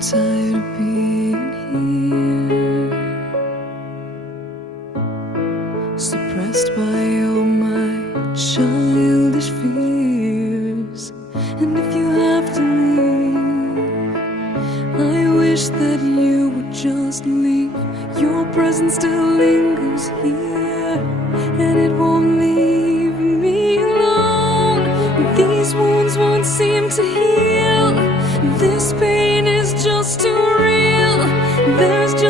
tired of being here, suppressed by all my childish fears. And if you have to leave, I wish that you would just leave. Your presence still lingers here, and it won't leave me alone. These wounds won't seem to heal. This pain is just too real. There's just